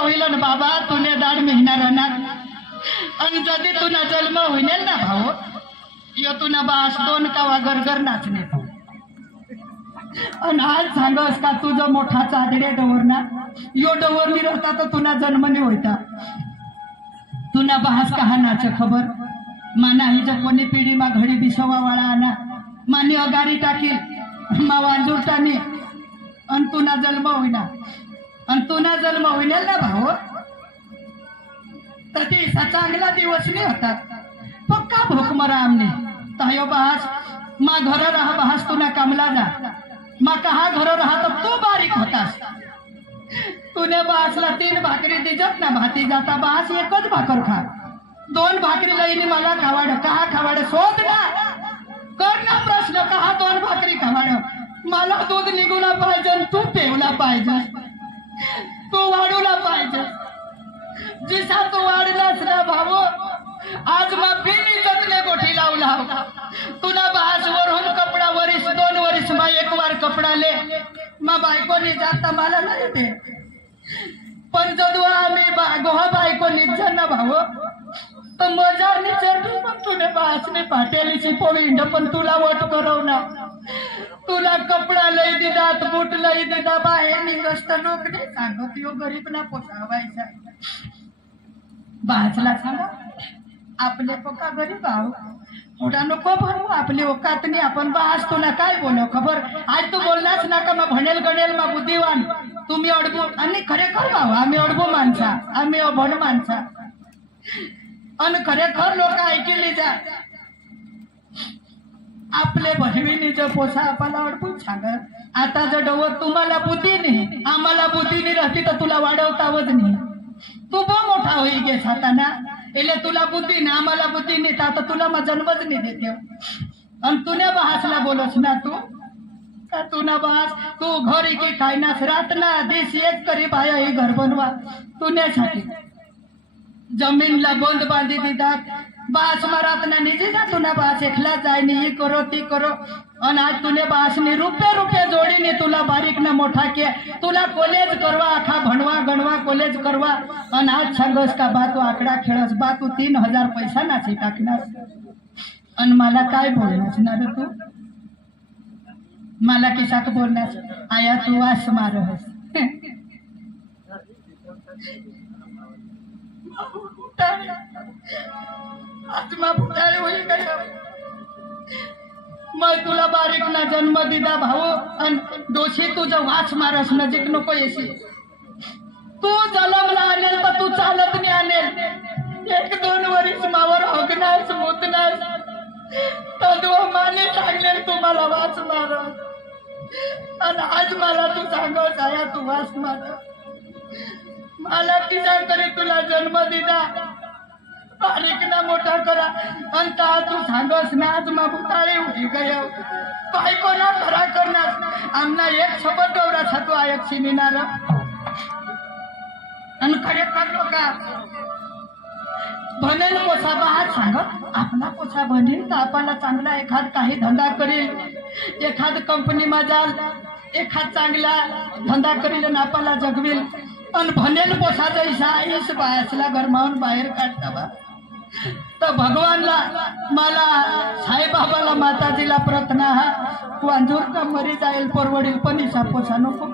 होईल ना बाबा तुने दाड महिना राहणार आणि जदी तुना जन्म होईल ना भाऊ यो तुना बास दोन कावा गरगर नाचणे आणि आज सांगस का तुझं मोठा चादडे डवरना यो डवरनी राहता तर तुना जन्म नाही होता तुना बास कहा नाच खबर माना ही जब कोणी पिढी मा घडी दिसवा वाळा आना मानी अगारी टाकील मा वांजुरटाने अन तुना जन्म होईना अन तुना जन्म होईल ना भाऊ तर ते चांगला दिवस नाही होता पक्का भूक मरा आमने तायो बास मा घर रहा बास तुना कामला जा मा कहा घर रहा तर तू बारीक होतास तुने बासला 3 भाकरी दिजत ना भाती जाता बास एकच भाकर खा 2 भाकरी लईनी मला खावाड कहा खावाड शोध ना कर ना प्रश्न कहा 2 भाकरी खावाड मला दूध निघूला पाहिजे तू पेवला पाहिजे तू वाढूला पाहिजे जिसा तू वाढलास ना भाऊ आज मग बिनी जगले गोठी लावला तुला बास वरून कपडा वरीस 2 वरीस मा 1 वार कपडा ले मा बायकोनी जाता मला नाही ते पण जदवा आम्ही गोहा बायकोनी ना भाऊ तर मजा निचरली पण तुने बासने पाटेलीची पोविंड पण तुला वट करवना तुला कपडा लई दिदात बूट लई दिदा बाहेर निघस्त लोक नाही सांगत यो गरीब ना पोसावायचा बाजला सांगा आपले पोका गरीब आहो थोडा नको भरू आपली औकात नाही आपण बास तुला काय बोलो खबर आज तू बोललास ना का मग भनेल गणेल मग बुद्धिवान तुम्ही अडबू आणि खरेखर भाऊ आम्ही अडबू माणसा आम्ही अभण माणसा आणि खरेखर लोक ऐकली जा आपले बहिणीने जो पोसा आपल्याला अडपून सांगत आता जर डवर तुम्हाला बुद्धी नाही आम्हाला बुद्धी नाही राहती तर तुला वाढवतावच नाही तू बो मोठा होई गे साताना एले तुला बुद्धी ना आम्हाला बुद्धी नाही तर तुला मग जन्मच नाही देते आणि तुने बासला बोलस ना तू का तुना बास तू घर की खायनास रात ना देश एक करी बाया हे घर बनवा तुण्यासाठी जमीनला बंद बांधी दितात बास मारात ना निजी जा तुना बास एकला जाय नी ही करो ती करो और आज तूने बास ने रुपये जोड़ी ने तुला बारीक ना मोठा के तुला कॉलेज करवा आखा भणवा गणवा कॉलेज करवा और आज संघर्ष का बात आकडा खेळस बा तू 3000 पैसा नाची टाकणार आणि मला काय बोलणार ना रे तू मला किसाक बोलणार आया तू वास मारस आज मा फुटाळे होई गया मग तुला बारीक ना जन्म दिदा भाऊ आणि दोषी तुझं वाच मारस नजीक नको येशी तू जलमला आणेल तर तू चालत नाही आणेल 1-2 वर्ष मावर हगनास मुतनास तदव माने सांगले तुम्हाला वाच मार आणि आज मला तू सांगत आया तू वाच मार मला किसा करे तुला जन्म दिदा बारीक ना मोठा करा आणि ता तू सांगस ना आज मा भुताळे उठी गया बायको ना खरा करणार आमना एक सोबत डोरा छतो आयक शिनिनार आणि खरे करलो का बनेल पोसा बाहेर सांगत आपला पोसा बनेल तर आपल्याला चांगला एखाद काही धंदा करेल एखाद कंपनी मा जाल एखाद चांगला धंदा करेल आणि आपल्याला जगवेल आणि बनेल पोसा जैसा आईस बायसला गरमावून बाहेर काढता बा तर भगवानला मला साईबाबाला माताजीला प्रार्थना हा वांजूर का मरी जाईल परवडील पण इसा पोसा नको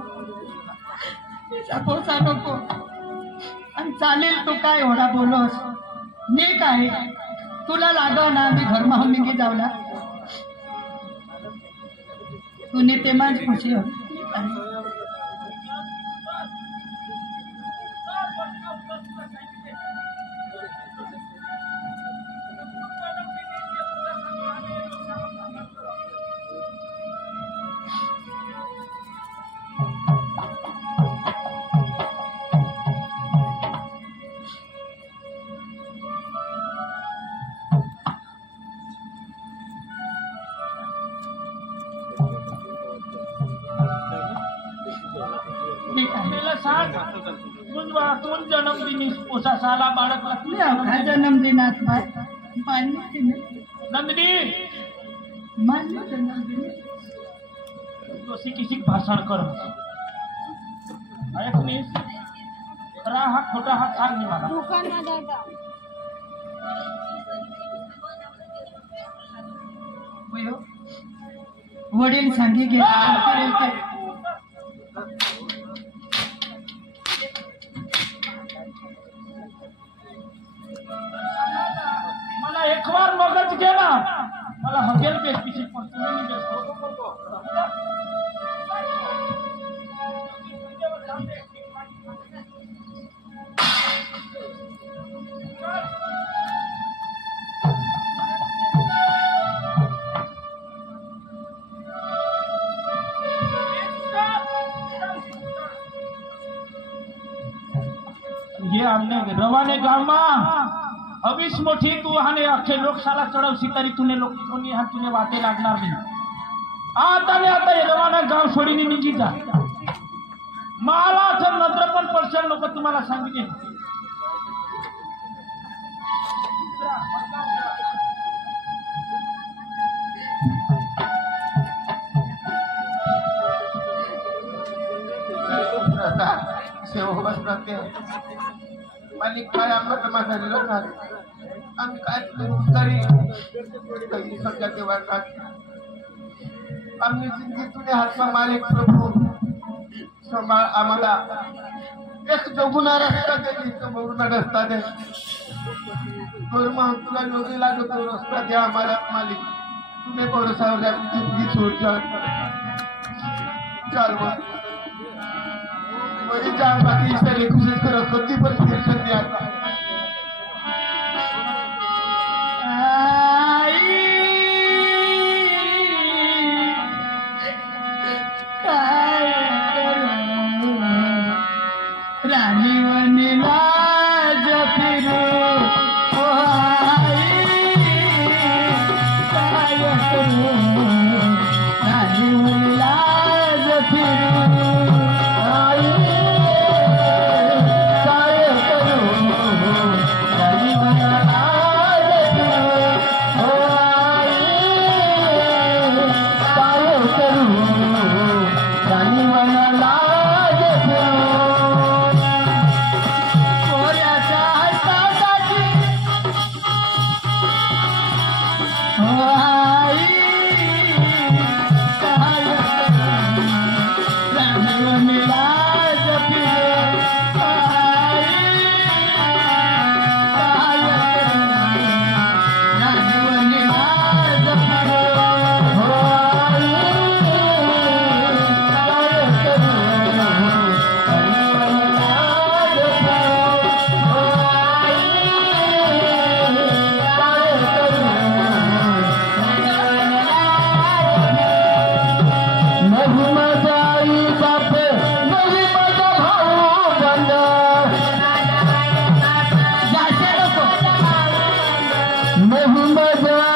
आणि चालेल तू काय एवढा बोलोस मी काय तुला लागव ना मी घरमा निघी जावला तुने ते माझ खुशी हो जन्मदिनी पोसा साला बाळक लागली जन्मदिनात नंदिनी मान्य जन्मदिनी किसी भाषण कर हा खोटा हा सांग मी मला वडील सांगे गे मला एक बार मगज गेला मला हगेल बेसपीची पण तुम्ही नाही बेसतो ये हमने रवाने गांव में अविस मोठी तू हाने अख्खे लोकशाला चढवशी तरी तुने लोक कोणी हा तुने वाटे लागणार नाही आता ने आता रवाना गाव सोडीने निघी जा मला असं नंतर पण पर्सन लोक तुम्हाला सांगितले मालिक काय आम्हाला माझा आम्ही काय तरी सध्या तेव्हा आम्ही जिंदगीतून हातमा मालिक प्रभू सांभाळ आम्हाला एक जगुना रस्ता दे जगुना रस्ता दे मग तुला योगी लागतो रस्ता द्या आम्हाला मालिक तुम्ही भरोसावर आपली जिंदगी सोड चाल मरी जान बाकी सारी कोशिश करो सच्ची पर फिर दिया रानी वनीला जफिरू रानी वनीला जफिरू मोहम्मद